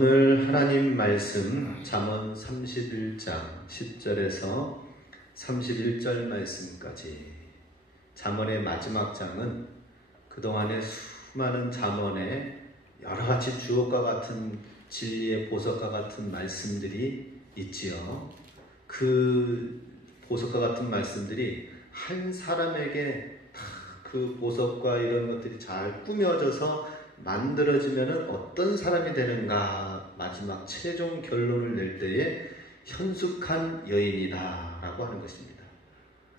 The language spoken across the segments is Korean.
오늘 하나님 말씀 잠언 31장 10절에서 31절 말씀까지, 잠언의 마지막 장은 그동안의 수많은 잠언의 여러가지 주옥과 같은 진리의 보석과 같은 말씀들이 있지요. 그 보석과 같은 말씀들이 한 사람에게 그 보석과 이런 것들이 잘 꾸며져서 만들어지면 어떤 사람이 되는가, 마지막 최종 결론을 낼 때에 현숙한 여인이다 라고 하는 것입니다.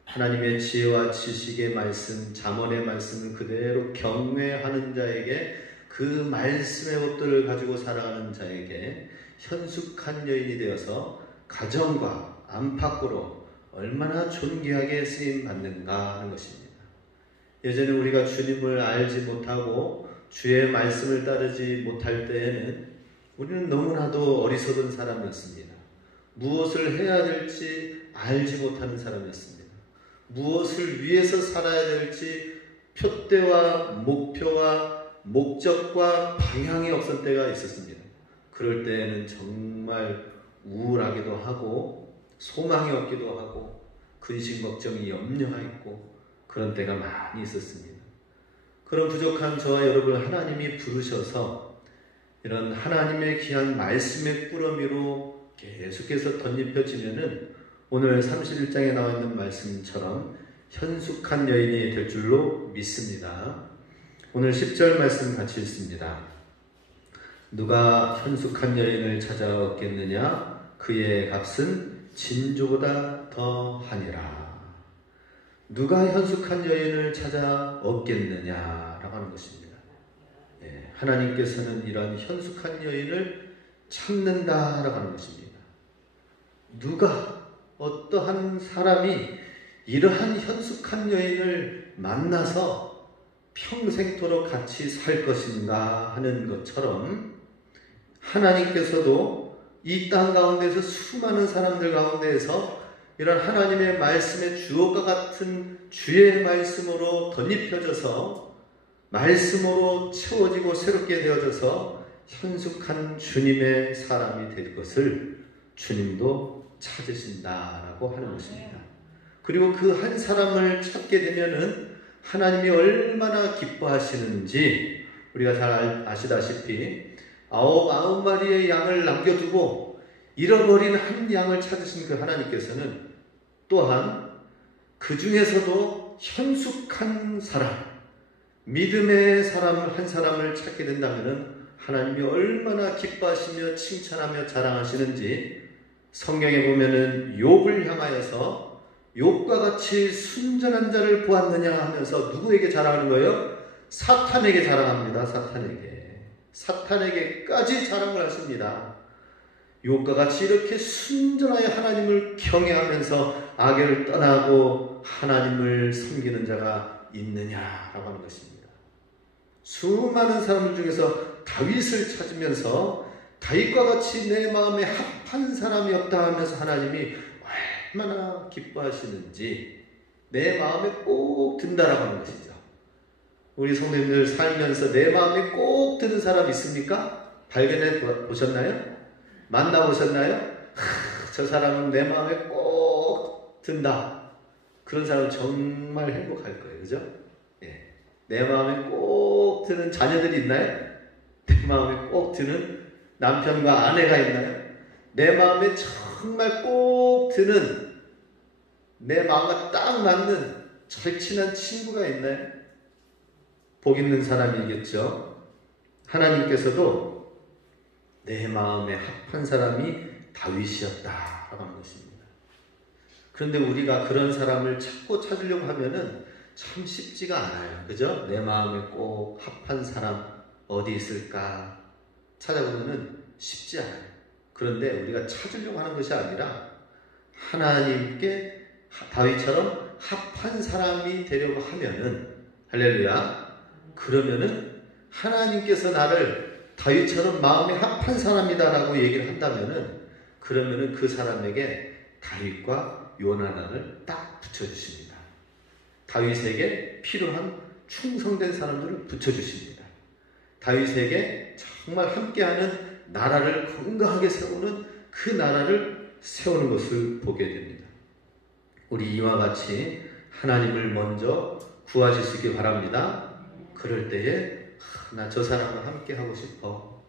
하나님의 지혜와 지식의 말씀, 잠언의 말씀을 그대로 경외하는 자에게, 그 말씀의 것들을 가지고 살아가는 자에게 현숙한 여인이 되어서 가정과 안팎으로 얼마나 존귀하게 쓰임받는가 하는 것입니다. 예전에 우리가 주님을 알지 못하고 주의 말씀을 따르지 못할 때에는 우리는 너무나도 어리석은 사람이었습니다. 무엇을 해야 될지 알지 못하는 사람이었습니다. 무엇을 위해서 살아야 될지 표대와 목표와 목적과 방향이 없을 때가 있었습니다. 그럴 때에는 정말 우울하기도 하고 소망이 없기도 하고 근심 걱정이 염려가 있고 그런 때가 많이 있었습니다. 그런 부족한 저와 여러분을 하나님이 부르셔서 이런 하나님의 귀한 말씀의 꾸러미로 계속해서 덧입혀지면은 오늘 31장에 나와 있는 말씀처럼 현숙한 여인이 될 줄로 믿습니다. 오늘 10절 말씀 같이 읽습니다. 누가 현숙한 여인을 찾아 얻겠느냐? 그의 값은 진주보다 더하니라. 누가 현숙한 여인을 찾아 얻겠느냐라고 하는 것입니다. 하나님께서는 이런 현숙한 여인을 찾는다라고 하는 것입니다. 누가, 어떠한 사람이 이러한 현숙한 여인을 만나서 평생토록 같이 살 것인가 하는 것처럼, 하나님께서도 이 땅 가운데서 수많은 사람들 가운데에서 이런 하나님의 말씀의 주옥과 같은 주의 말씀으로 덧입혀져서 말씀으로 채워지고 새롭게 되어져서 현숙한 주님의 사람이 될 것을 주님도 찾으신다라고 하는 것입니다. 그리고 그 한 사람을 찾게 되면은 하나님이 얼마나 기뻐하시는지 우리가 잘 아시다시피 99마리의 양을 남겨두고 잃어버린 한 양을 찾으신 그 하나님께서는 또한 그 중에서도 현숙한 사람, 믿음의 사람 한 사람을 찾게 된다면 하나님이 얼마나 기뻐하시며 칭찬하며 자랑하시는지 성경에 보면은 욥을 향하여서 욥과 같이 순전한 자를 보았느냐 하면서 누구에게 자랑하는 거예요? 사탄에게 자랑합니다. 사탄에게까지 자랑을 하십니다. 욥과 같이 이렇게 순전하여 하나님을 경외하면서 악을 떠나고 하나님을 섬기는 자가 있느냐라고 하는 것입니다. 수많은 사람들 중에서 다윗을 찾으면서 다윗과 같이 내 마음에 합한 사람이 없다 하면서 하나님이 얼마나 기뻐하시는지 내 마음에 꼭 든다라고 하는 것이죠. 우리 성도님들 살면서 내 마음에 꼭 드는 사람 있습니까? 발견해 보셨나요? 만나보셨나요? 저 사람은 내 마음에 꼭 든다. 그런 사람은 정말 행복할 거예요. 그죠? 예. 내 마음에 꼭 드는 자녀들이 있나요? 내 마음에 꼭 드는 남편과 아내가 있나요? 내 마음에 정말 꼭 드는, 내 마음과 딱 맞는 절친한 친구가 있나요? 복 있는 사람이겠죠. 하나님께서도 내 마음에 합한 사람이 다윗이었다라고 하는 것입니다. 그런데 우리가 그런 사람을 찾으려고 하면은 참 쉽지가 않아요. 그죠? 내 마음에 꼭 합한 사람 어디 있을까 찾아보면은 쉽지 않아요. 그런데 우리가 찾으려고 하는 것이 아니라 하나님께 다윗처럼 합한 사람이 되려고 하면은, 할렐루야, 그러면은 하나님께서 나를 다윗처럼 마음에 합한 사람이다라고 얘기를 한다면은, 그러면은 그 사람에게 다윗과 요나단을 딱 붙여주십니다. 다윗에게 필요한 충성된 사람들을 붙여주십니다. 다윗에게 정말 함께하는 나라를 건강하게 세우는 그 나라를 세우는 것을 보게 됩니다. 우리 이와 같이 하나님을 먼저 구하실 수 있길 바랍니다. 그럴 때에 나 저 사람과 함께 하고 싶어.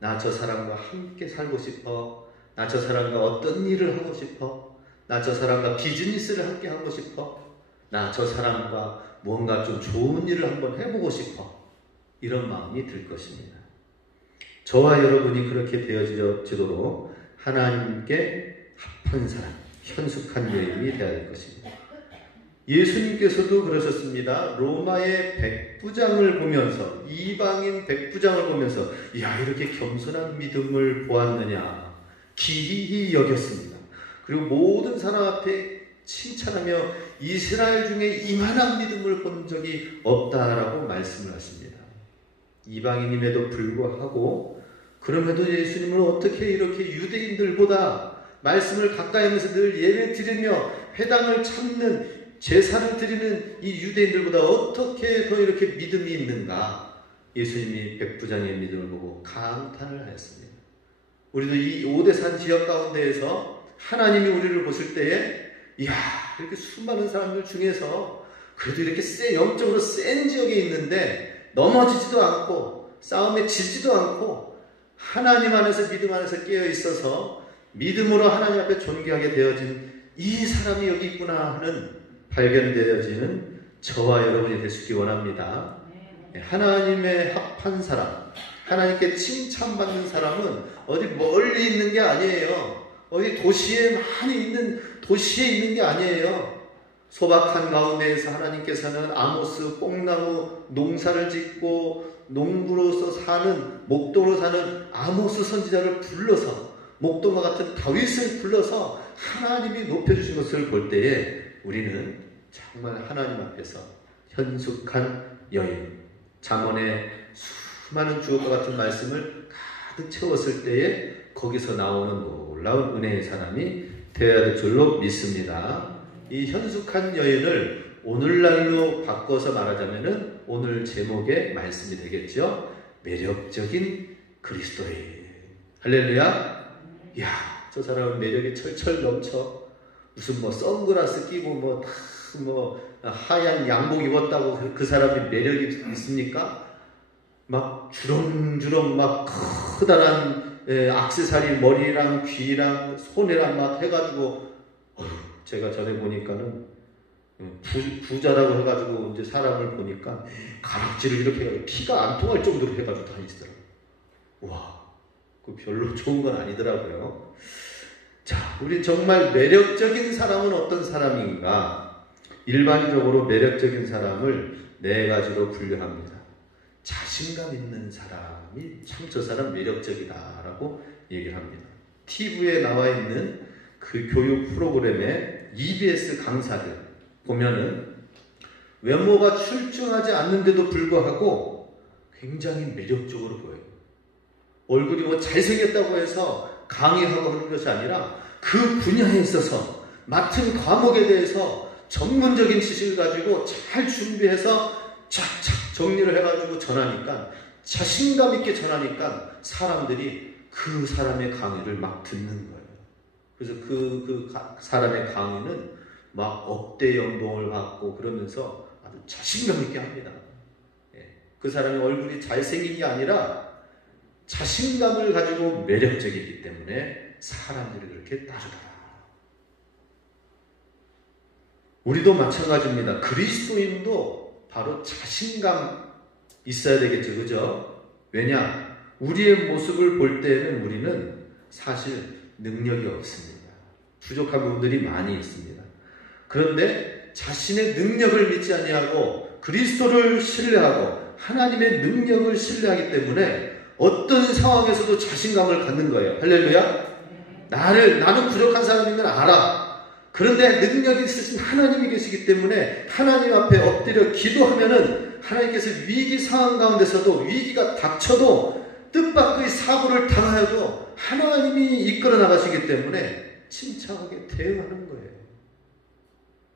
나 저 사람과 함께 살고 싶어. 나 저 사람과 어떤 일을 하고 싶어. 나 저 사람과 비즈니스를 함께 하고 싶어. 나 저 사람과 뭔가 좀 좋은 일을 한번 해보고 싶어. 이런 마음이 들 것입니다. 저와 여러분이 그렇게 되어지도록 하나님께 합한 사람, 현숙한 여인이 되어야 될 것입니다. 예수님께서도 그러셨습니다. 로마의 백부장을 보면서, 이방인 백부장을 보면서 야, 이렇게 겸손한 믿음을 보았느냐 기이히 여겼습니다. 그리고 모든 사람 앞에 칭찬하며 이스라엘 중에 이만한 믿음을 본 적이 없다라고 말씀을 하십니다. 이방인임에도 불구하고 그럼에도 예수님을 어떻게 이렇게 유대인들보다 말씀을 가까이 하면서 늘 예배 드리며 회당을 찾는 제사를 드리는 이 유대인들보다 어떻게 더 이렇게 믿음이 있는가? 예수님이 백부장의 믿음을 보고 감탄을 하였습니다. 우리도 이 오대산 지역 가운데에서 하나님이 우리를 보실 때에 이야, 이렇게 수많은 사람들 중에서 그래도 이렇게 영적으로 센 지역에 있는데 넘어지지도 않고 싸움에 지지도 않고 하나님 안에서 믿음 안에서 깨어 있어서 믿음으로 하나님 앞에 존귀하게 되어진 이 사람이 여기 있구나 하는 발견되어지는 저와 여러분이 될 수 있기 원합니다. 하나님의 합한 사람, 하나님께 칭찬받는 사람은 어디 멀리 있는 게 아니에요. 어디 도시에 많이 있는 도시에 있는 게 아니에요. 소박한 가운데에서 하나님께서는 아모스 뽕나무 농사를 짓고 농부로서 사는 목동으로 사는 아모스 선지자를 불러서 목동과 같은 다윗을 불러서 하나님이 높여주신 것을 볼 때에 우리는 정말 하나님 앞에서 현숙한 여인, 잠언의 수많은 주옥과 같은 말씀을 가득 채웠을 때에 거기서 나오는 놀라운 은혜의 사람이 되어야 될 줄로 믿습니다. 이 현숙한 여인을 오늘날로 바꿔서 말하자면은 오늘 제목의 말씀이 되겠죠. 매력적인 그리스도인. 할렐루야. 이야, 저 사람은 매력이 철철 넘쳐. 무슨 선글라스 끼고 하얀 양복 입었다고 그 사람이 매력이 있습니까? 막 주렁주렁 막 커다란 액세서리 머리랑 귀랑 손이랑 막 해가지고 제가 전에 보니까는 부자라고 해가지고 이제 사람을 보니까 가락지를 이렇게 해가지고 피가 안 통할 정도로 해가지고 다니시더라고요. 와, 그 별로 좋은 건 아니더라고요. 자, 우리 정말 매력적인 사람은 어떤 사람인가? 일반적으로 매력적인 사람을 네 가지로 분류합니다. 자신감 있는 사람이 참 저 사람 매력적이다라고 얘기를 합니다. TV에 나와 있는 그 교육 프로그램의 EBS 강사들 보면은 외모가 출중하지 않는데도 불구하고 굉장히 매력적으로 보여요. 얼굴이 잘생겼다고 해서 강의하고 그런 것이 아니라 그 분야에 있어서 맡은 과목에 대해서 전문적인 지식을 가지고 잘 준비해서 착착 정리를 해가지고 전하니까 자신감 있게 전하니까 사람들이 그 사람의 강의를 막 듣는 거예요. 그래서 그 사람의 강의는 막 억대 연봉을 받고 그러면서 아주 자신감 있게 합니다. 그 사람의 얼굴이 잘생긴 게 아니라 자신감을 가지고 매력적이기 때문에 사람들이 그렇게 따르더라. 우리도 마찬가지입니다. 그리스도인도 바로 자신감 있어야 되겠죠. 그죠? 왜냐? 우리의 모습을 볼 때는 우리는 사실 능력이 없습니다. 부족한 부분들이 많이 있습니다. 그런데 자신의 능력을 믿지 아니하고 그리스도를 신뢰하고 하나님의 능력을 신뢰하기 때문에 어떤 상황에서도 자신감을 갖는 거예요. 할렐루야. 나는 부족한 사람인 걸 알아. 그런데 능력이 있으신 하나님이 계시기 때문에 하나님 앞에 엎드려 기도하면은 하나님께서 위기 상황 가운데서도 위기가 닥쳐도 뜻밖의 사고를 당하여도 하나님이 이끌어 나가시기 때문에 침착하게 대응하는 거예요.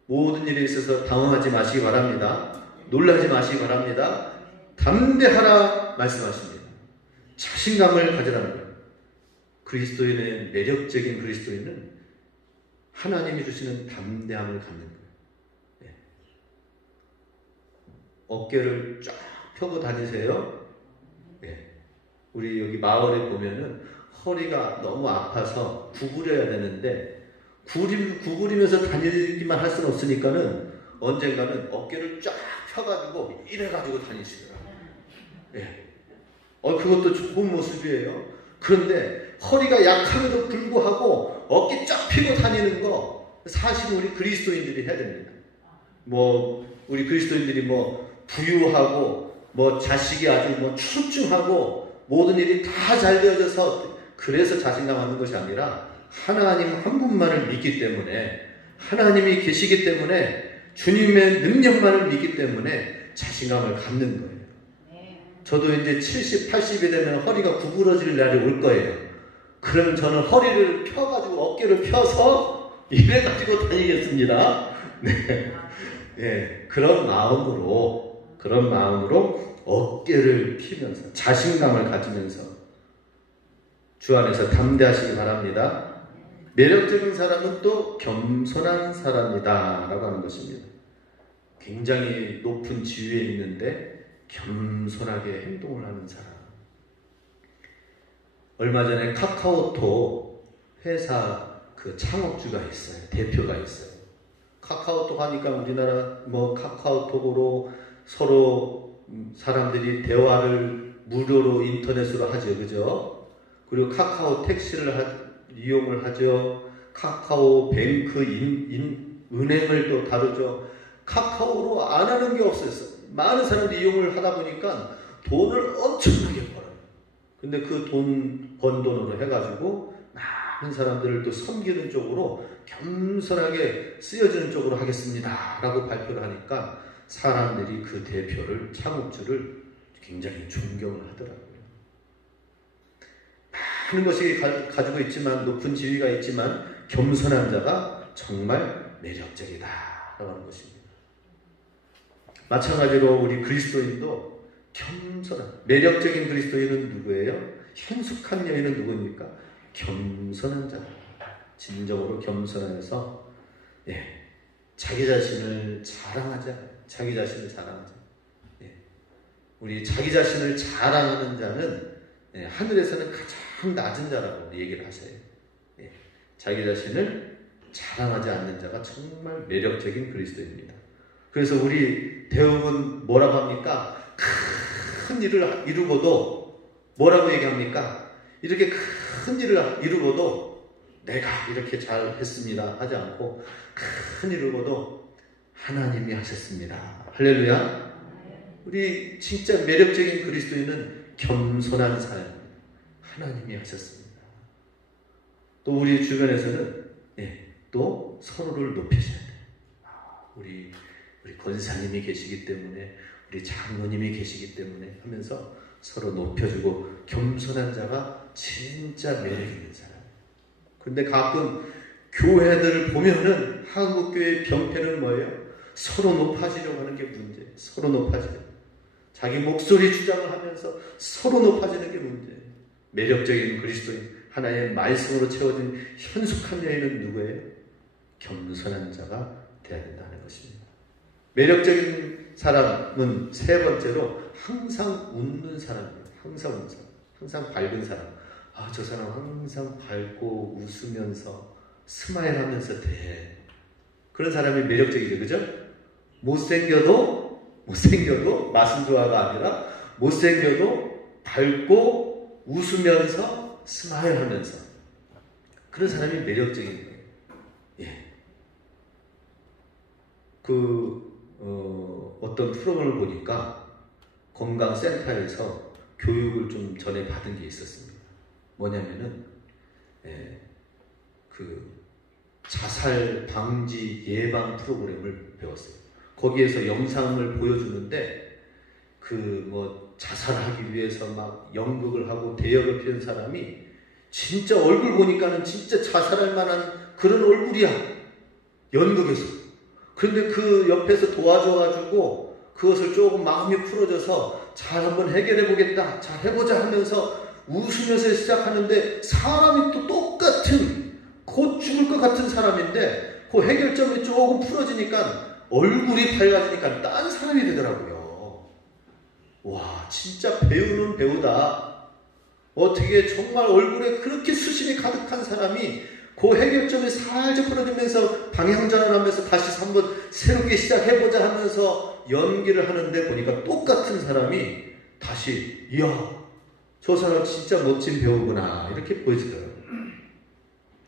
모든 일에 있어서 당황하지 마시기 바랍니다. 놀라지 마시기 바랍니다. 담대하라 말씀하십니다. 자신감을 가져라는 거예요. 그리스도인의 매력적인 그리스도인은 하나님이 주시는 담대함을 갖는 거예요. 네. 어깨를 쫙 펴고 다니세요. 네. 우리 여기 마을에 보면은 허리가 너무 아파서 구부려야 되는데 구부리면서 다니기만 할 수는 없으니까는 언젠가는 어깨를 쫙 펴가지고 이래가지고 다니시더라고요. 네. 그것도 좋은 모습이에요. 그런데 허리가 약함에도 불구하고 어깨 쫙 펴고 다니는 거 사실은 우리 그리스도인들이 해야 됩니다. 우리 그리스도인들이 부유하고 자식이 아주 출중하고 모든 일이 다 잘 되어져서 그래서 자신감 얻는 것이 아니라 하나님 한 분만을 믿기 때문에 하나님이 계시기 때문에 주님의 능력만을 믿기 때문에 자신감을 갖는 거예요. 저도 이제 70, 80이 되면 허리가 구부러질 날이 올 거예요. 그러면 저는 허리를 펴가지고 어깨를 펴서 이래가지고 다니겠습니다. 네. 네. 그런 마음으로 어깨를 피면서 자신감을 가지면서 주 안에서 담대하시기 바랍니다. 매력적인 사람은 또 겸손한 사람이다 라고 하는 것입니다. 굉장히 높은 지위에 있는데 겸손하게 행동을 하는 사람. 얼마 전에 카카오톡 회사 창업주가 있어요. 대표가 있어요. 카카오톡 하니까 우리나라 카카오톡으로 서로 사람들이 대화를 무료로 인터넷으로 하죠. 그죠? 그리고 카카오 택시를 이용을 하죠. 카카오 뱅크 은행을 또 다루죠. 카카오로 안 하는 게 없었어요. 많은 사람들이 이용을 하다 보니까 돈을 엄청나게 벌어요. 근데 그 번 돈으로 해가지고 많은 사람들을 또 섬기는 쪽으로 겸손하게 쓰여지는 쪽으로 하겠습니다 라고 발표를 하니까 사람들이 그 대표를, 창업주를 굉장히 존경을 하더라고요. 많은 것이 가지고 있지만, 높은 지위가 있지만 겸손한 자가 정말 매력적이다 라고 하는 것입니다. 마찬가지로 우리 그리스도인도 겸손한, 매력적인 그리스도인은 누구예요? 현숙한 여인은 누구입니까? 겸손한 자. 진정으로 겸손해서 자기 자신을 자랑하자. 자기 자신을 자랑하자. 우리 자기 자신을 자랑하는 자는 하늘에서는 가장 낮은 자라고 얘기를 하세요. 자기 자신을 자랑하지 않는 자가 정말 매력적인 그리스도입니다. 그래서 우리 대부분 뭐라고 합니까? 큰 일을 이루고도 뭐라고 얘기합니까? 이렇게 큰 일을 이루고도 내가 이렇게 잘 했습니다 하지 않고 큰 일을 이루고도 하나님이 하셨습니다. 할렐루야. 우리 진짜 매력적인 그리스도인은 겸손한 사람입니다. 하나님이 하셨습니다. 또 우리 주변에서는 또 서로를 높이셔야 돼요. 우리 권사님이 계시기 때문에, 우리 장로님이 계시기 때문에 하면서 서로 높여주고, 겸손한 자가 진짜 매력 있는 사람. 근데 가끔 교회들을 보면은 한국 교회의 병폐는 뭐예요? 서로 높아지려고 하는 게 문제예요. 서로 높아지려고. 자기 목소리 주장을 하면서 서로 높아지는 게 문제예요. 매력적인 그리스도인, 하나님의 말씀으로 채워진 현숙한 여인은 누구예요? 겸손한 자가 되어야 된다는 것입니다. 매력적인 사람은 세 번째로 항상 웃는 사람이에요. 항상 웃는 사람. 항상 밝은 사람. 저 사람 항상 밝고 웃으면서 스마일 하면서 돼. 그런 사람이 매력적이죠. 그죠? 못생겨도 마승조화가 아니라 못생겨도 밝고 웃으면서 스마일 하면서 그런 사람이 매력적인 거예요. 어떤 프로그램을 보니까 건강센터에서 교육을 좀 전에 받은 게 있었습니다. 뭐냐면은 자살 방지 예방 프로그램을 배웠어요. 거기에서 영상을 보여주는데 자살하기 위해서 막 연극을 하고 대역을 피운 사람이 진짜 얼굴 보니까는 진짜 자살할 만한 그런 얼굴이야. 연극에서. 그런데 그 옆에서 도와줘가지고 그것을 조금 마음이 풀어져서 잘 한번 해결해 보겠다, 잘 해보자 하면서 웃으면서 시작하는데 사람이 또 똑같은 곧 죽을 것 같은 사람인데 그 해결점이 조금 풀어지니까 얼굴이 밝아지니까 딴 사람이 되더라고요. 와, 진짜 배우는 배우다. 어떻게 정말 얼굴에 그렇게 수심이 가득한 사람이 그 해결점이 살짝 풀어지면서 방향전환을 하면서 다시 한번 새롭게 시작해보자 하면서 연기를 하는데 보니까 똑같은 사람이 다시 이야, 저 사람 진짜 멋진 배우구나 이렇게 보여지더라고요.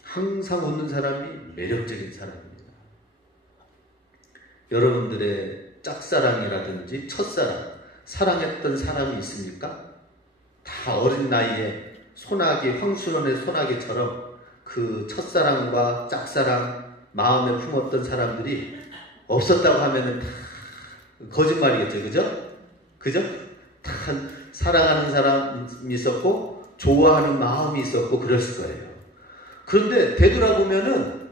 항상 웃는 사람이 매력적인 사람입니다. 여러분들의 짝사랑이라든지 첫사랑, 사랑했던 사람이 있습니까? 다 어린 나이에 소나기, 황순원의 소나기처럼 그 첫사랑과 짝사랑 마음에 품었던 사람들이 없었다고 하면은 다 거짓말이겠죠. 그죠? 그죠? 다 사랑하는 사람이 있었고 좋아하는 마음이 있었고 그랬을 거예요. 그런데 되돌아보면은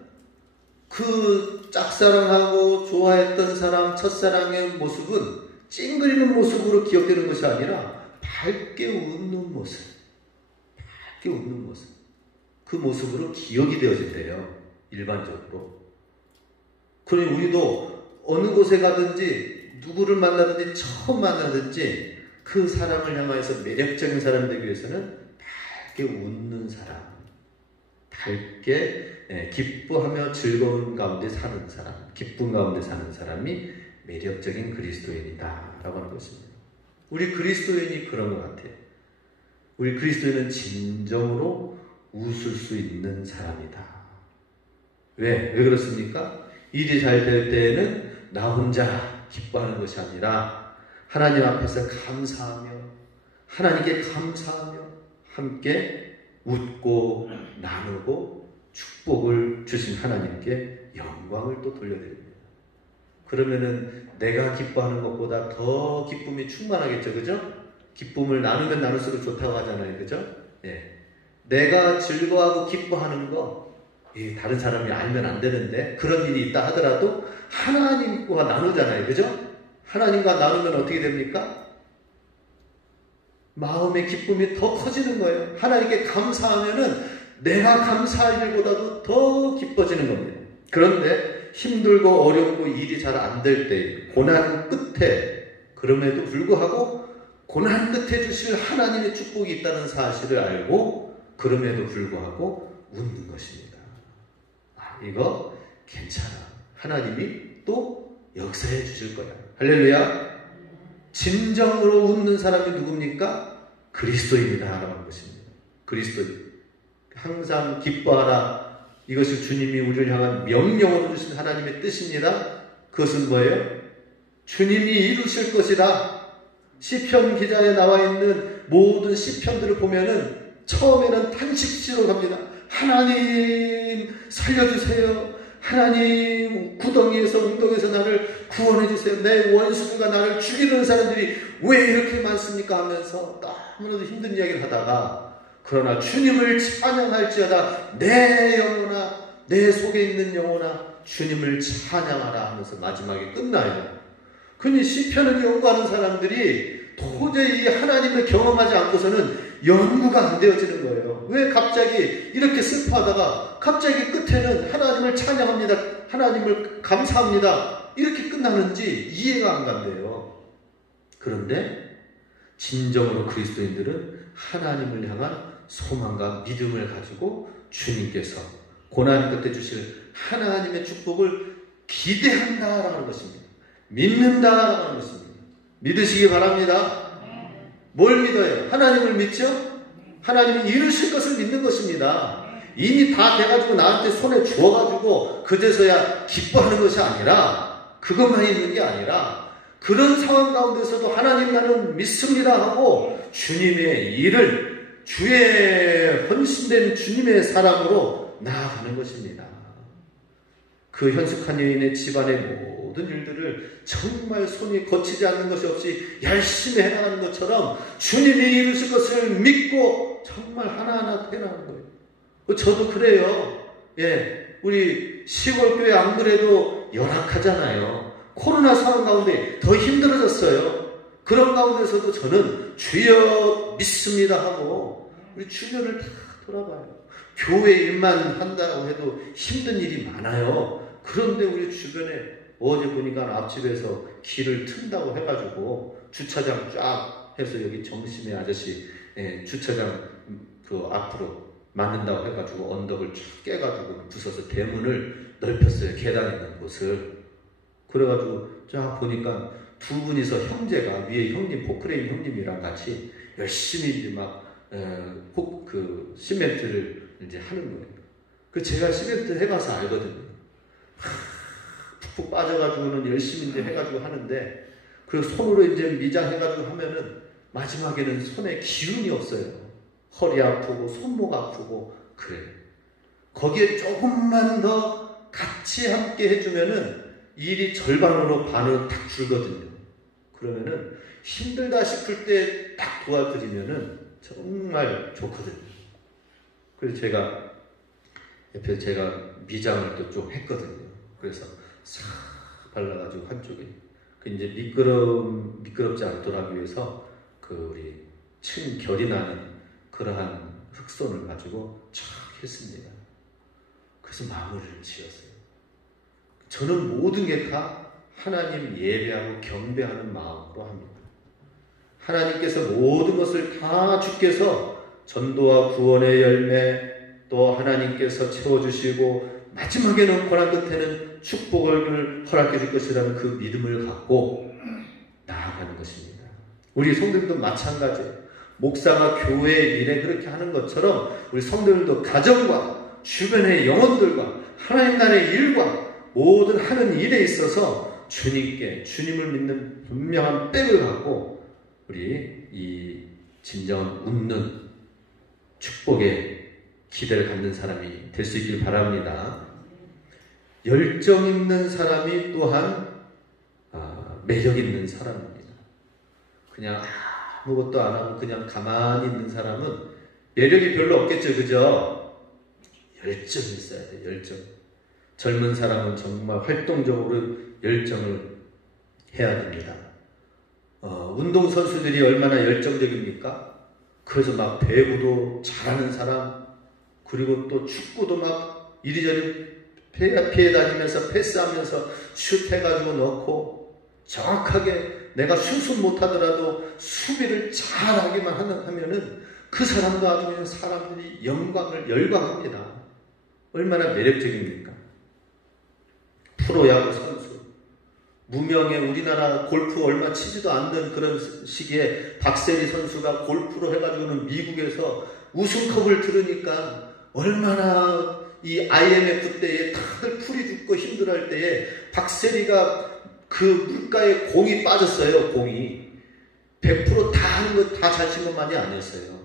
그 짝사랑하고 좋아했던 사람 첫사랑의 모습은 찡그리는 모습으로 기억되는 것이 아니라 밝게 웃는 모습, 밝게 웃는 모습, 그 모습으로 기억이 되어진대요. 일반적으로. 그러니 우리도 어느 곳에 가든지 누구를 만나든지 처음 만나든지 그 사람을 향하여서 매력적인 사람이 되기 위해서는 밝게 웃는 사람, 밝게 기뻐하며 즐거운 가운데 사는 사람, 기쁨 가운데 사는 사람이 매력적인 그리스도인이다 라고 하는 것입니다. 우리 그리스도인이 그런 것 같아요. 우리 그리스도인은 진정으로 웃을 수 있는 사람이다. 왜 그렇습니까? 일이 잘 될 때에는 나 혼자 기뻐하는 것이 아니라 하나님 앞에서 감사하며 하나님께 감사하며 함께 웃고 나누고 축복을 주신 하나님께 영광을 또 돌려드립니다. 그러면은 내가 기뻐하는 것보다 더 기쁨이 충만하겠죠. 그죠? 기쁨을 나누면 나눌수록 좋다고 하잖아요. 그죠? 예. 내가 즐거워하고 기뻐하는 거 다른 사람이 알면 안 되는데 그런 일이 있다 하더라도 하나님과 나누잖아요. 그죠? 하나님과 나누면 어떻게 됩니까? 마음의 기쁨이 더 커지는 거예요. 하나님께 감사하면은 내가 감사할 일보다도 더 기뻐지는 겁니다. 그런데 힘들고 어렵고 일이 잘 안 될 때, 고난 끝에, 그럼에도 불구하고 고난 끝에 주실 하나님의 축복이 있다는 사실을 알고 그럼에도 불구하고 웃는 것입니다. 이거 괜찮아. 하나님이 또 역사해 주실 거야. 할렐루야. 진정으로 웃는 사람이 누굽니까? 그리스도인이다라는 것입니다. 그리스도인. 항상 기뻐하라. 이것이 주님이 우리를 향한 명령으로 주신 하나님의 뜻입니다. 그것은 뭐예요? 주님이 이루실 것이다. 시편 기자에 나와 있는 모든 시편들을 보면은 처음에는 탄식시로 갑니다. 하나님 살려주세요. 하나님 구덩이에서 웅덩이에서 나를 구원해주세요. 내 원수가 나를 죽이는 사람들이 왜 이렇게 많습니까? 하면서 너무나도 힘든 이야기를 하다가 그러나 주님을 찬양할지어다 내 영혼아 내 속에 있는 영혼아 주님을 찬양하라 하면서 마지막에 끝나요. 그러니 시편을 연구하는 사람들이 도저히 하나님을 경험하지 않고서는 연구가 안 되어지는 거예요. 왜 갑자기 이렇게 슬퍼하다가 갑자기 끝에는 하나님을 찬양합니다. 하나님을 감사합니다. 이렇게 끝나는지 이해가 안 간대요. 그런데 진정으로 그리스도인들은 하나님을 향한 소망과 믿음을 가지고 주님께서 고난 끝에 주실 하나님의 축복을 기대한다라는 것입니다. 믿는다라는 것입니다. 믿으시기 바랍니다. 뭘 믿어요? 하나님을 믿죠? 하나님이 이루실 것을 믿는 것입니다. 이미 다 돼가지고 나한테 손에 주어가지고 그제서야 기뻐하는 것이 아니라 그것만 있는 게 아니라 그런 상황 가운데서도 하나님 나는 믿습니다 하고 주님의 일을 주의 헌신된 주님의 사람으로 나아가는 것입니다. 그 현숙한 여인의 집안의 모든 일들을 정말 손이 거치지 않는 것이 없이 열심히 해나가는 것처럼 주님이 이루실 것을 믿고 정말 하나하나 해나가는 거예요. 저도 그래요. 예, 우리 시골교회 안 그래도 열악하잖아요. 코로나 상황 가운데 더 힘들어졌어요. 그런 가운데서도 저는 주여 믿습니다 하고 우리 주변을 다 돌아봐요. 교회 일만 한다고 해도 힘든 일이 많아요. 그런데 우리 주변에 어제 보니까 앞집에서 길을 튼다고 해가지고 주차장 쫙 해서 여기 정심의 아저씨 주차장 그 앞으로 만든다고 해가지고 언덕을 쫙 깨가지고 부숴서 대문을 넓혔어요. 계단 있는 곳을. 그래가지고 쫙 보니까 두 분이서 형제가 위에 형님, 포크레인 형님이랑 같이 열심히 이제 그 시멘트를 이제 하는 거예요. 그 제가 시멘트 해봐서 알거든요. 푹푹 빠져가지고는 열심히 이제 해가지고 하는데, 그리고 손으로 이제 미장해가지고 하면은 마지막에는 손에 기운이 없어요. 허리 아프고 손목 아프고 그래요. 거기에 조금만 더 같이 함께 해주면은 일이 절반으로 반으로 딱 줄거든요. 그러면은 힘들다 싶을 때 딱 도와드리면은 정말 좋거든요. 그래서 제가 옆에 제가 미장을 또 좀 했거든요. 그래서 싹 발라가지고 한쪽에 그 이제 미끄럽지 않도록 하기 위해서 그 우리 층 결이 나는 그러한 흑손을 가지고 쫙 했습니다. 그래서 마무리를 지었어요. 저는 모든 게 다 하나님 예배하고 경배하는 마음으로 합니다. 하나님께서 모든 것을 다 주께서 전도와 구원의 열매, 또 하나님께서 채워주시고 마지막에는 고난 끝에는 축복을 허락해 줄 것이라는 그 믿음을 갖고 나아가는 것입니다. 우리 성도들도 마찬가지예요. 목사가 교회의 일에 그렇게 하는 것처럼 우리 성도들도 가정과 주변의 영혼들과 하나님 나라의 일과 모든 하는 일에 있어서 주님을 믿는 분명한 백을 갖고 우리 이 진정한 웃는 축복의 기대를 갖는 사람이 될 수 있길 바랍니다. 열정 있는 사람이 또한 매력 있는 사람입니다. 그냥 아무것도 안 하고 그냥 가만히 있는 사람은 매력이 별로 없겠죠, 그죠? 열정이 있어야 돼요, 열정. 젊은 사람은 정말 활동적으로 열정을 해야 됩니다. 운동선수들이 얼마나 열정적입니까? 그래서 막 배구도 잘하는 사람, 그리고 또 축구도 막 이리저리 피해 다니면서 패스하면서 슛해가지고 넣고 정확하게 내가 슛은 못하더라도 수비를 잘하기만 하면은 그 사람도 아주 그냥 사람들이 열광합니다. 얼마나 매력적입니까? 프로야구 선수, 무명의 우리나라 골프 얼마 치지도 않는 그런 시기에 박세리 선수가 골프로 해가지고는 미국에서 우승컵을 들으니까 얼마나 이 IMF 때에 다들 풀이 죽고 힘들어할 때에 박세리가 그 물가에 공이 빠졌어요. 공이 100% 다 하는 거 다 잘 친 것만이 아니었어요.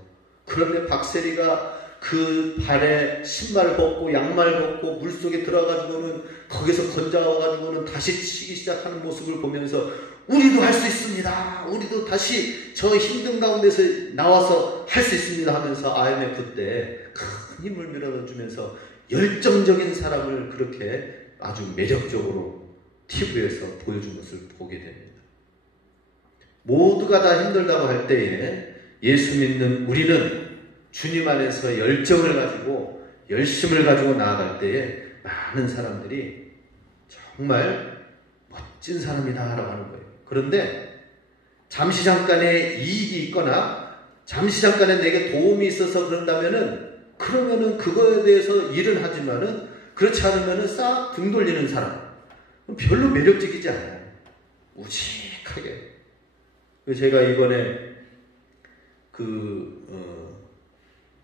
그런데 박세리가 그 발에 신발 벗고 양말 벗고 물속에 들어가지고는 거기서 건져와가지고는 다시 치기 시작하는 모습을 보면서 우리도 할 수 있습니다. 우리도 다시 저 힘든 가운데서 나와서 할 수 있습니다 하면서 IMF 때 큰 힘을 밀어주면서 열정적인 사람을 그렇게 아주 매력적으로 TV에서 보여준 것을 보게 됩니다. 모두가 다 힘들다고 할 때에 예수 믿는 우리는 주님 안에서 열정을 가지고 열심을 가지고 나아갈 때에 많은 사람들이 정말 멋진 사람이다 라고 하는 거예요. 그런데 잠시 잠깐의 이익이 있거나 잠시 잠깐의 내게 도움이 있어서 그러면은 그거에 대해서 일은 하지만은 그렇지 않으면은 싹 등 돌리는 사람, 별로 매력적이지 않아요. 우직하게. 제가 이번에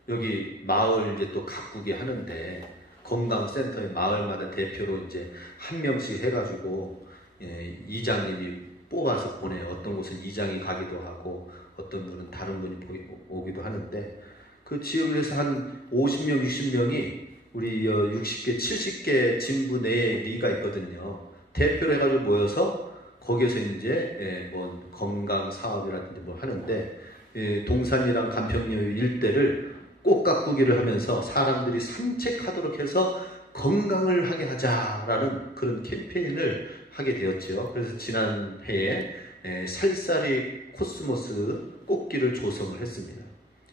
여기 마을 이제 또 가꾸게 하는데 건강센터에 마을마다 대표로 이제 한 명씩 해가지고 이장님이 뽑아서 보내요. 어떤 곳은 이장이 가기도 하고 어떤 분은 다른 분이 오기도 하는데 그 지역에서 한 50명, 60명이 우리 60개, 70개 진부 내에 리가 있거든요. 대표로 해가지고 모여서 거기에서 이제 뭐 건강 사업이라든지 뭐 하는데 동산이랑 간평리 일대를 꽃 가꾸기를 하면서 사람들이 산책하도록 해서 건강을 하게 하자라는 그런 캠페인을 하게 되었죠. 그래서 지난 해에 살살이 코스모스 꽃길을 조성을 했습니다.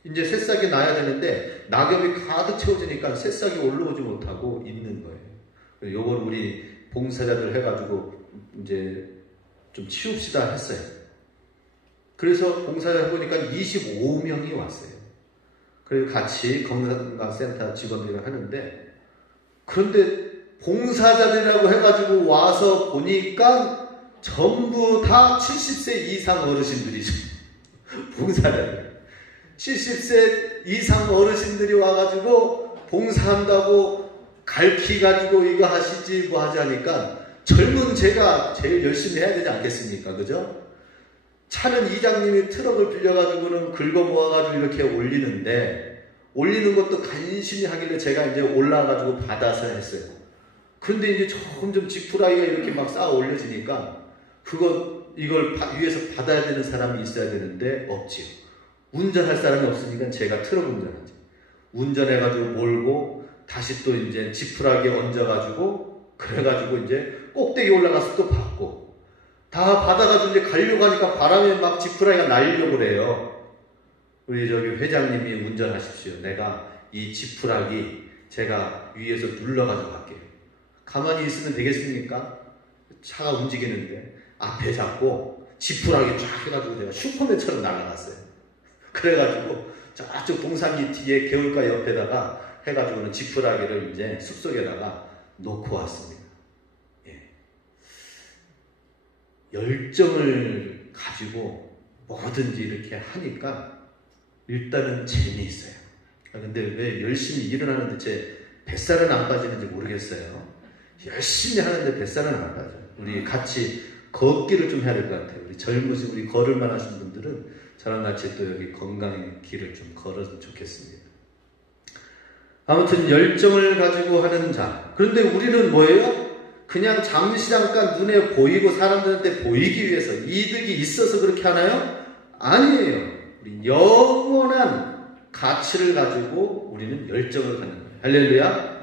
이제 새싹이 나야 되는데 낙엽이 가득 채워지니까 새싹이 올라오지 못하고 있는 거예요. 요걸 우리 봉사자들 해가지고 이제 좀 치웁시다 했어요. 그래서 봉사자 해보니까 25명이 왔어요. 그래서 같이 건강센터 직원들이랑 하는데, 그런데 봉사자들이라고 해가지고 와서 보니까 전부 다 70세 이상 어르신들이죠. 봉사자들. 70세 이상 어르신들이 와가지고 봉사한다고 가르치가지고 이거 하시지 뭐 하자니까 젊은 제가 제일 열심히 해야 되지 않겠습니까? 그죠? 차는 이장님이 트럭을 빌려가지고는 긁어 모아가지고 이렇게 올리는데, 올리는 것도 간신히 하길래 제가 이제 올라가지고 받아서 했어요. 그런데 이제 점점 지푸라기가 이렇게 막 쌓아 올려지니까 이걸 위에서 받아야 되는 사람이 있어야 되는데 없지요. 운전할 사람이 없으니까 제가 트럭 운전하지. 운전해가지고 몰고 다시 또 이제 지푸라기에 얹어가지고 그래가지고 이제 꼭대기 올라가서 또 받고, 다 받아가지고 이제 가려고 하니까 바람에 막 지푸라기가 날려고 그래요. 우리 저기 회장님이 운전하십시오. 내가 이 지푸라기 제가 위에서 눌러가지고 갈게요. 가만히 있으면 되겠습니까? 차가 움직이는데 앞에 잡고 지푸라기 쫙 해가지고 제가 슈퍼맨처럼 날아갔어요. 그래가지고 저쪽 동산리 뒤에 개울가 옆에다가 해가지고는 지푸라기를 이제 숲속에다가 놓고 왔습니다. 예. 열정을 가지고 뭐든지 이렇게 하니까 일단은 재미있어요. 근데 왜 열심히 일을 하는데 제 뱃살은 안 빠지는지 모르겠어요. 열심히 하는데 뱃살은 안 빠져요. 우리 같이 걷기를 좀 해야 될 것 같아요. 우리 젊으신, 우리 걸을만 하신 분들은 저랑 같이 또 여기 건강의 길을 좀 걸었으면 좋겠습니다. 아무튼 열정을 가지고 하는 자. 그런데 우리는 뭐예요? 그냥 잠시 잠깐 눈에 보이고 사람들한테 보이기 위해서 이득이 있어서 그렇게 하나요? 아니에요. 우리 영원한 가치를 가지고 우리는 열정을 갖는 거예요. 할렐루야.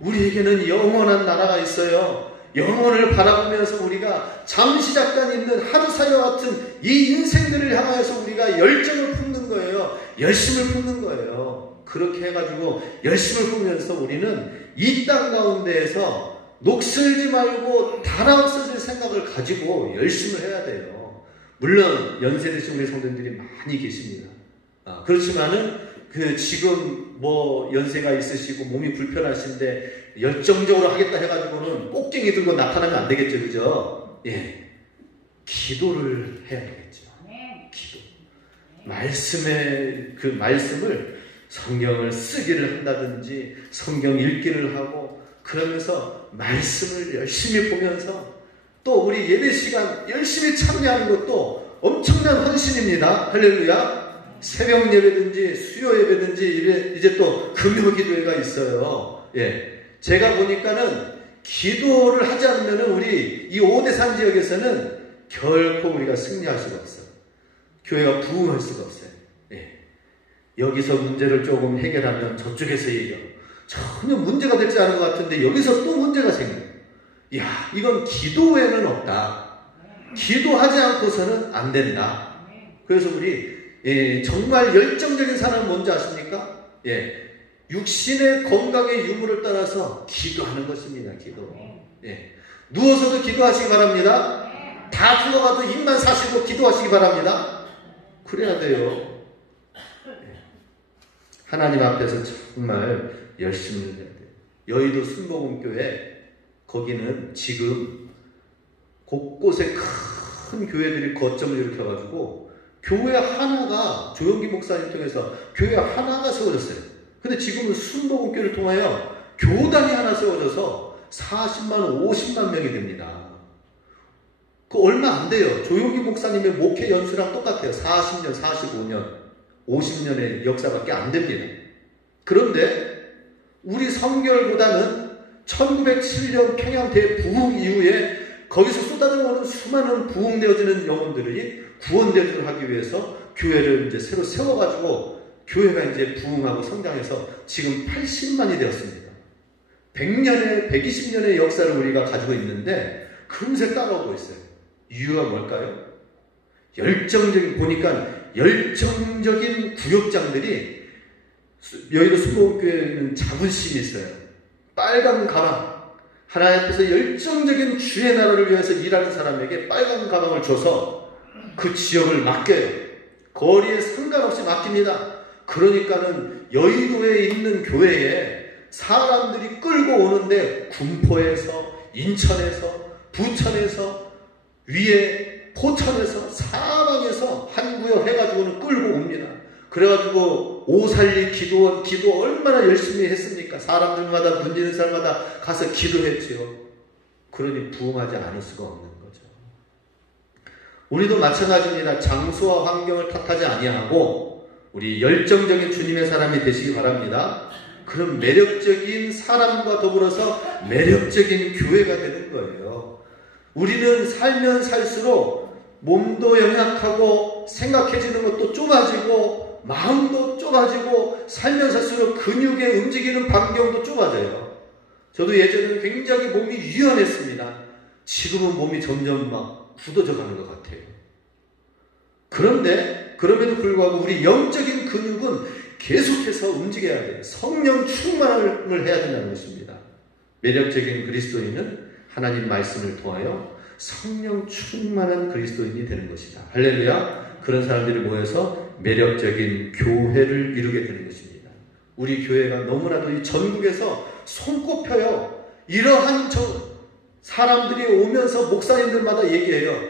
우리에게는 영원한 나라가 있어요. 영혼을 바라보면서 우리가 잠시 잠깐 있는 하루 사이와 같은 이 인생들을 향하여서 우리가 열정을 품는 거예요. 열심을 품는 거예요. 그렇게 해가지고 열심을 품으면서 우리는 이 땅 가운데에서 녹슬지 말고 달아 없어질 생각을 가지고 열심을 해야 돼요. 물론 연세 드신 우리 성도님들이 많이 계십니다. 그렇지만은 지금 뭐 연세가 있으시고 몸이 불편하신데 열정적으로 하겠다 해가지고는 꼭쟁이 들고 나타나면 안 되겠죠, 그죠? 예, 기도를 해야 되겠죠. 기도. 말씀의 그 말씀을 성경을 쓰기를 한다든지 성경 읽기를 하고 그러면서 말씀을 열심히 보면서 또 우리 예배 시간 열심히 참여하는 것도 엄청난 헌신입니다. 할렐루야. 새벽 예배든지 수요 예배든지 이제 또 금요 기도회가 있어요. 예. 제가 보니까는 기도를 하지 않으면 우리 이 오대산 지역에서는 결코 우리가 승리할 수가 없어요. 교회가 부흥할 수가 없어요. 예. 여기서 문제를 조금 해결하면 저쪽에서 얘기하고 전혀 문제가 되지 않은 것 같은데 여기서 또 문제가 생겨요. 이야, 이건 기도 외에는 없다. 기도하지 않고서는 안 된다. 그래서 우리 정말 열정적인 사람은 뭔지 아십니까? 예. 육신의 건강의 유무를 따라서 기도하는 것입니다. 기도. 예. 누워서도 기도하시기 바랍니다. 다 죽어가도 입만 사시고 기도하시기 바랍니다. 그래야 돼요. 하나님 앞에서 정말 열심히 해야 돼요. 여의도 순복음교회 거기는 지금 곳곳에 큰 교회들이 거점을 일으켜가지고 교회 하나가 조영기 목사님 통해서 교회 하나가 세워졌어요. 근데 지금은 순복음교회를 통하여 교단이 하나 세워져서 40만 50만 명이 됩니다. 그 얼마 안 돼요. 조영기 목사님의 목회 연수랑 똑같아요. 40년, 45년, 50년의 역사밖에 안 됩니다. 그런데 우리 성결보다는 1907년 평양 대부흥 이후에 거기서 쏟아져오는 수많은 부흥되어지는 영혼들이 구원되도록 하기 위해서 교회를 이제 새로 세워가지고 교회가 이제 부흥하고 성장해서 지금 80만이 되었습니다. 100년의, 120년의 역사를 우리가 가지고 있는데 금세 따라오고 있어요. 이유가 뭘까요? 열정적인, 보니까 열정적인 구역장들이 여의도 수목교회는 자부심이 있어요. 빨간 가방, 하나님 앞에서 열정적인 주의 나라를 위해서 일하는 사람에게 빨간 가방을 줘서 그 지역을 맡겨요. 거리에 상관없이 맡깁니다. 그러니까는 여의도에 있는 교회에 사람들이 끌고 오는데 군포에서, 인천에서, 부천에서, 위에 포천에서, 사방에서 한 구역 해가지고는 끌고 옵니다. 그래가지고 오살리 기도 얼마나 열심히 했습니까? 사람들마다, 문지는 사람마다 가서 기도했지요. 그러니 부흥하지 않을 수가 없는 거죠. 우리도 마찬가지입니다. 장소와 환경을 탓하지 아니하고 우리 열정적인 주님의 사람이 되시기 바랍니다. 그럼 매력적인 사람과 더불어서 매력적인 교회가 되는 거예요. 우리는 살면 살수록 몸도 연약하고 생각해지는 것도 좁아지고 마음도 좁아지고 살면 살수록 근육의 움직이는 반경도 좁아져요. 저도 예전에는 굉장히 몸이 유연했습니다. 지금은 몸이 점점 막 굳어져 가는 것 같아요. 그런데 그럼에도 불구하고 우리 영적인 근육은 계속해서 움직여야 돼요. 성령 충만을 해야 된다는 것입니다. 매력적인 그리스도인은 하나님 말씀을 통하여 성령 충만한 그리스도인이 되는 것이다. 할렐루야. 그런 사람들이 모여서 매력적인 교회를 이루게 되는 것입니다. 우리 교회가 너무나도 이 전국에서 손꼽혀요. 이러한 사람들이 오면서 목사님들마다 얘기해요.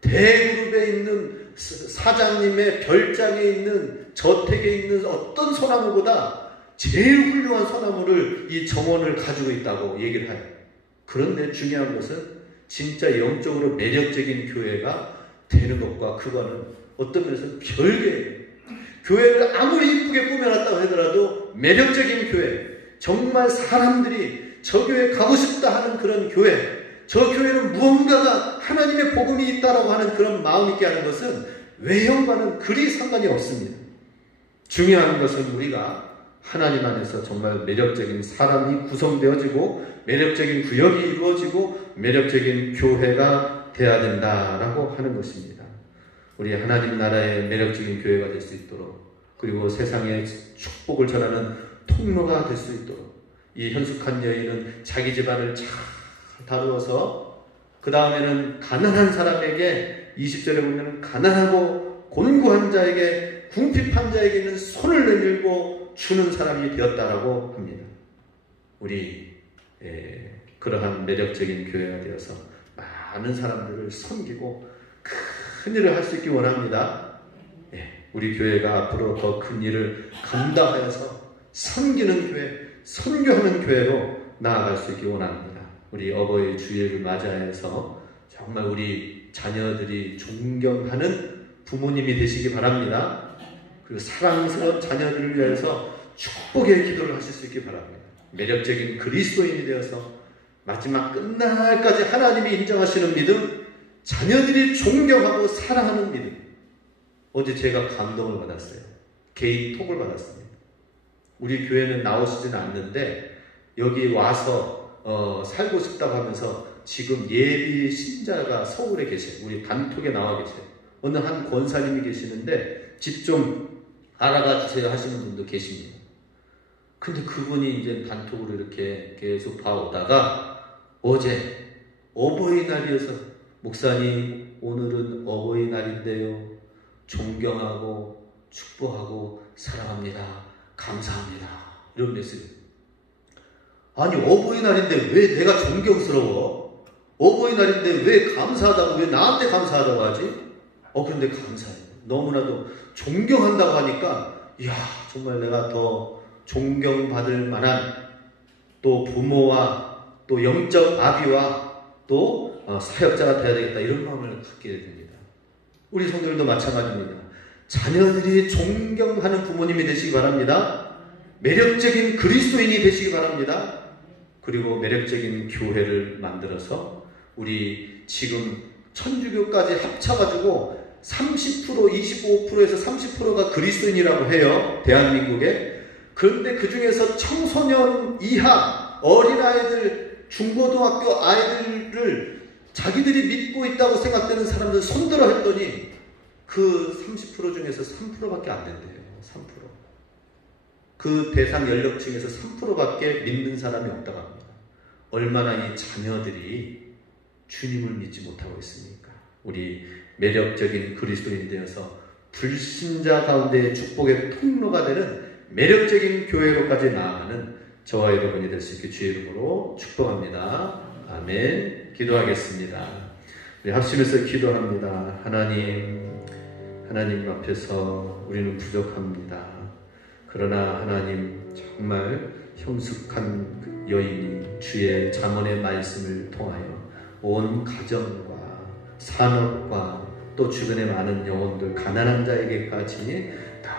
대그룹에 있는 사장님의 별장에 있는 저택에 있는 어떤 소나무보다 제일 훌륭한 소나무를 이 정원을 가지고 있다고 얘기를 해요. 그런데 중요한 것은 진짜 영적으로 매력적인 교회가 되는 것과 그거는 어떤 면에서 별개예요. 교회를 아무리 이쁘게 꾸며놨다고 하더라도 매력적인 교회, 정말 사람들이 저 교회 가고 싶다 하는 그런 교회, 저 교회는 무언가가 하나님의 복음이 있다라고 하는 그런 마음 있게 하는 것은 외형과는 그리 상관이 없습니다. 중요한 것은 우리가 하나님 안에서 정말 매력적인 사람이 구성되어지고 매력적인 구역이 이루어지고 매력적인 교회가 되어야 된다라고 하는 것입니다. 우리 하나님 나라의 매력적인 교회가 될 수 있도록, 그리고 세상에 축복을 전하는 통로가 될 수 있도록, 이 현숙한 여인은 자기 집안을 잘 다루어서 그 다음에는 가난한 사람에게 20절에 보면 가난하고 곤고한 자에게, 궁핍한 자에게는 손을 내밀고 주는 사람이 되었다라고 합니다. 우리 그러한 매력적인 교회가 되어서 많은 사람들을 섬기고 큰 일을 할 수 있기 원합니다. 우리 교회가 앞으로 더 큰 일을 감당하여서 섬기는 교회, 선교하는 교회로 나아갈 수 있기 원합니다. 우리 어버이 주일을 맞이해서 정말 우리 자녀들이 존경하는 부모님이 되시기 바랍니다. 그리고 사랑스러운 자녀들을 위해서 축복의 기도를 하실 수 있기 바랍니다. 매력적인 그리스도인이 되어서 마지막 끝날까지 하나님이 인정하시는 믿음, 자녀들이 존경하고 사랑하는 믿음. 어제 제가 감동을 받았어요. 개인 톡을 받았습니다. 우리 교회는 나오시진 않는데 여기 와서 살고 싶다고 하면서 지금 예비 신자가 서울에 계세요. 우리 단톡에 나와 계세요. 어느 한 권사님이 계시는데 집 좀 알아봐 주세요 하시는 분도 계십니다. 근데 그분이 이제 단톡으로 이렇게 계속 봐오다가 어제 어버이날이어서 목사님 오늘은 어버이날인데요. 존경하고 축복하고 사랑합니다. 감사합니다. 이런 메시지. 아니 어버이날인데 왜 내가 존경스러워? 어버이날인데 왜 감사하다고, 왜 나한테 감사하다고 하지? 근데 감사해요. 너무나도 존경한다고 하니까 이야 정말 내가 더 존경받을 만한 또 부모와 또 영적 아비와 또 사역자가 되어야 되겠다, 이런 마음을 갖게 됩니다. 우리 성도들도 마찬가지입니다. 자녀들이 존경하는 부모님이 되시기 바랍니다. 매력적인 그리스도인이 되시기 바랍니다. 그리고 매력적인 교회를 만들어서 우리 지금 천주교까지 합쳐가지고 30%, 25%에서 30%가 그리스도인이라고 해요. 대한민국에. 그런데 그 중에서 청소년 이하 어린아이들, 중고등학교 아이들을 자기들이 믿고 있다고 생각되는 사람들 손들어 했더니 그 30% 중에서 3%밖에 안 된대요. 3%. 그 대상 연령층에서 3%밖에 믿는 사람이 없다고 합니다. 얼마나 이 자녀들이 주님을 믿지 못하고 있습니까? 우리 매력적인 그리스도인이 되어서 불신자 가운데의 축복의 통로가 되는 매력적인 교회로까지 나아가는 저와 여러분이 될 수 있게 주의 이름으로 축복합니다. 아멘. 기도하겠습니다. 우리 합심해서 기도합니다. 하나님 앞에서 우리는 부족합니다. 그러나 하나님, 정말 형숙한 그 여인이 주의 잠언의 말씀을 통하여 온 가정과 산업과 또 주변의 많은 영혼들, 가난한 자에게까지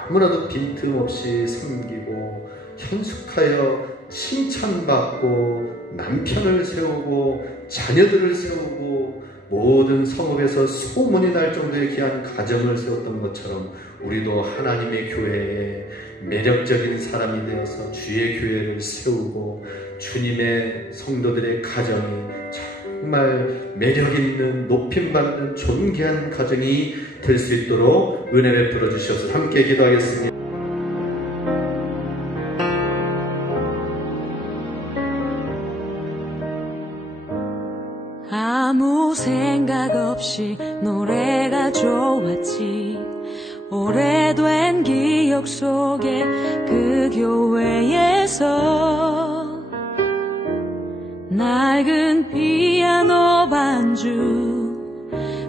너무나도 빈틈없이 섬기고 형숙하여 칭찬받고 남편을 세우고 자녀들을 세우고 모든 성읍에서 소문이 날 정도의 귀한 가정을 세웠던 것처럼 우리도 하나님의 교회에 매력적인 사람이 되어서 주의 교회를 세우고 주님의 성도들의 가정이 정말 매력있는 높임받는 존귀한 가정이 될 수 있도록 은혜 베풀어 주셔서 함께 기도하겠습니다. 아무 생각 없이 노래가 좋았지. 오래된 기억 속에 그 교회에서 낡은 피아노 반주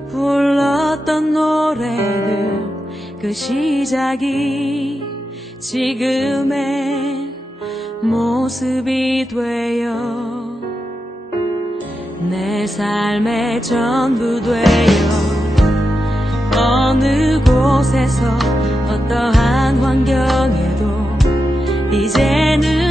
불렀던 노래들, 그 시작이 지금의 모습이 되어 내 삶의 전부 되어 어느 곳에서 어떠한 환경에도 이제는